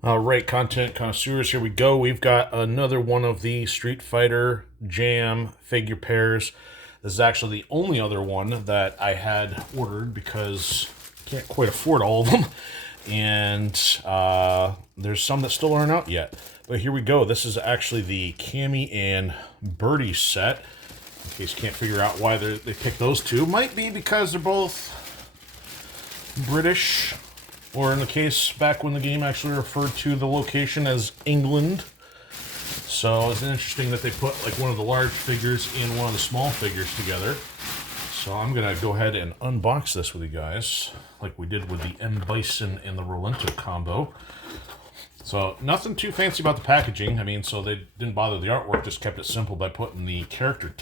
All right, content connoisseurs, here we go. We've got another one of the Street Fighter Jam figure pairs. This is actually the only other one that I had ordered because I can't quite afford all of them. And there's some that still aren't out yet. But here we go. This is actually the Cammy and Birdie set. In case you can't figure out why they picked those two. Might be because they're both British, or in the case back when the game actually referred to the location as England. So it's interesting that they put like one of the large figures and one of the small figures together. So I'm gonna go ahead and unbox this with you guys, like we did with the M Bison and the Rolento combo. So nothing too fancy about the packaging. I mean, so they didn't bother the artwork, just kept it simple by putting the character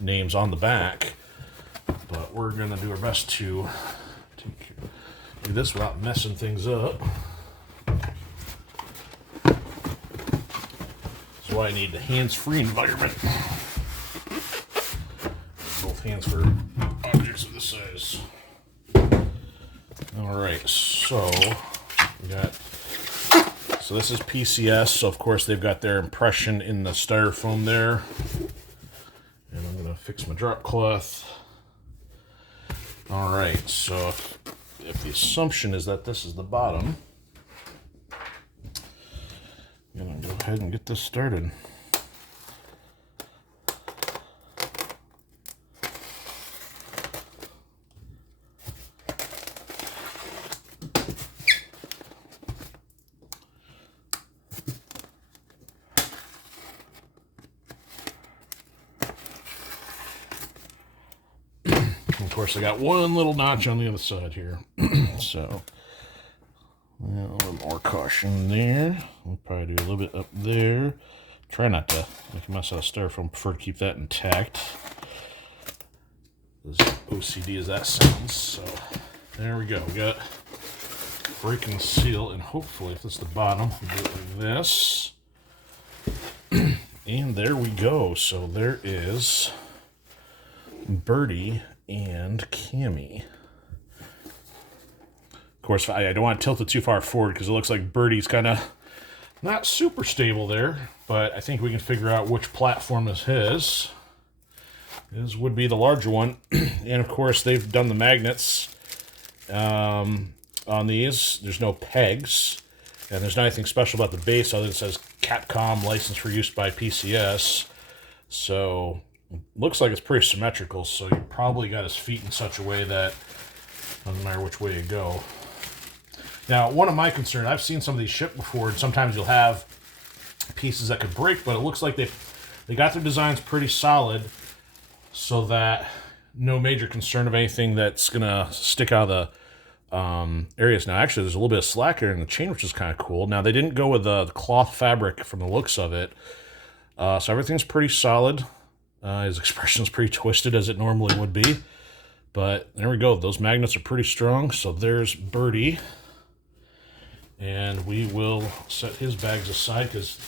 names on the back. But we're gonna do our best to do this without messing things up. That's why I need the hands-free environment. Both hands for objects of this size. Alright, so we got, so this is PCS, so of course they've got their impression in the styrofoam there. And I'm gonna fix my drop cloth. Alright, so if the assumption is that this is the bottom, I'm gonna go ahead and get this started. Of course, I got one little notch on the other side here. So, a little more caution there. We'll probably do a little bit up there. Try not to make a mess out of styrofoam. Prefer to keep that intact. As OCD as that sounds. So, there we go. We got break and seal, and hopefully, if this is the bottom, we'll do it like this. And there we go. So, there is Birdie and Cammy. Of course, I don't want to tilt it too far forward because it looks like Birdie's kind of not super stable there, but I think we can figure out which platform is his. His would be the larger one. And of course, they've done the magnets on these. There's no pegs, and there's not anything special about the base other than it says Capcom licensed for use by PCS. So looks like it's pretty symmetrical, so you probably got his feet in such a way that doesn't matter which way you go. Now, one of my concerns, I've seen some of these shipped before, and sometimes you'll have pieces that could break, but it looks like they got their designs pretty solid so that no major concern of anything that's going to stick out of the areas. Now, actually, there's a little bit of slack here in the chain, which is kind of cool. Now, they didn't go with the cloth fabric from the looks of it, so everything's pretty solid. His expression's pretty twisted, as it normally would be. But there we go. Those magnets are pretty strong. So there's Birdie. And we will set his bags aside because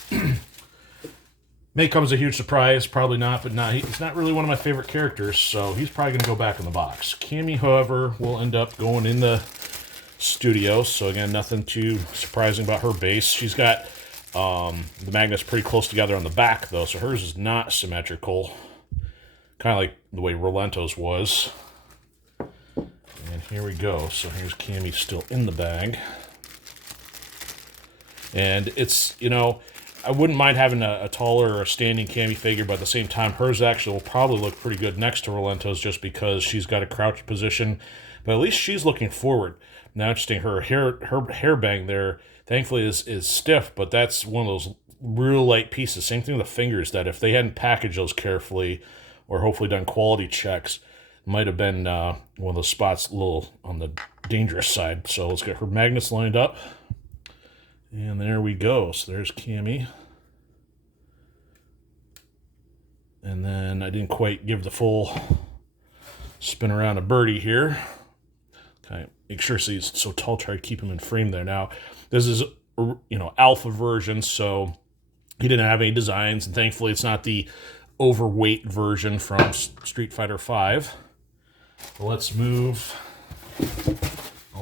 may come as a huge surprise. Probably not, but he's not really one of my favorite characters. So he's probably going to go back in the box. Cammy, however, will end up going in the studio. So again, nothing too surprising about her base. She's got the magnets pretty close together on the back, though, so hers is not symmetrical. Kind of like the way Rolento's was. And here we go. So here's Cammy still in the bag. And it's, you know, I wouldn't mind having a taller or a standing Cammy figure, but at the same time, hers actually will probably look pretty good next to Rolento's just because she's got a crouched position. But at least she's looking forward. Now, interesting, her hair bang there, thankfully, is stiff, but that's one of those real light pieces. Same thing with the fingers, that if they hadn't packaged those carefully or hopefully done quality checks, might have been one of those spots a little on the dangerous side. So let's get her magnets lined up. And there we go. So there's Cammy. And then I didn't quite give the full spin around a Birdie here. Okay, make sure so he's so tall, try to keep him in frame there. Now, this is, you know, alpha version, so he didn't have any designs, and thankfully it's not the overweight version from Street Fighter V. Let's move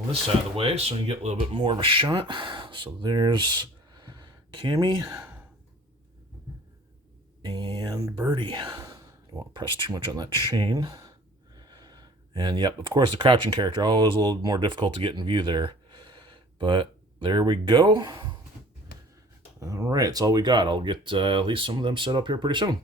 on this side of the way so you get a little bit more of a shot. So there's Cammy and Birdie. Don't want to press too much on that chain. And yep, of course, the crouching character, always a little more difficult to get in view there. But there we go. All right, that's all we got. I'll get at least some of them set up here pretty soon.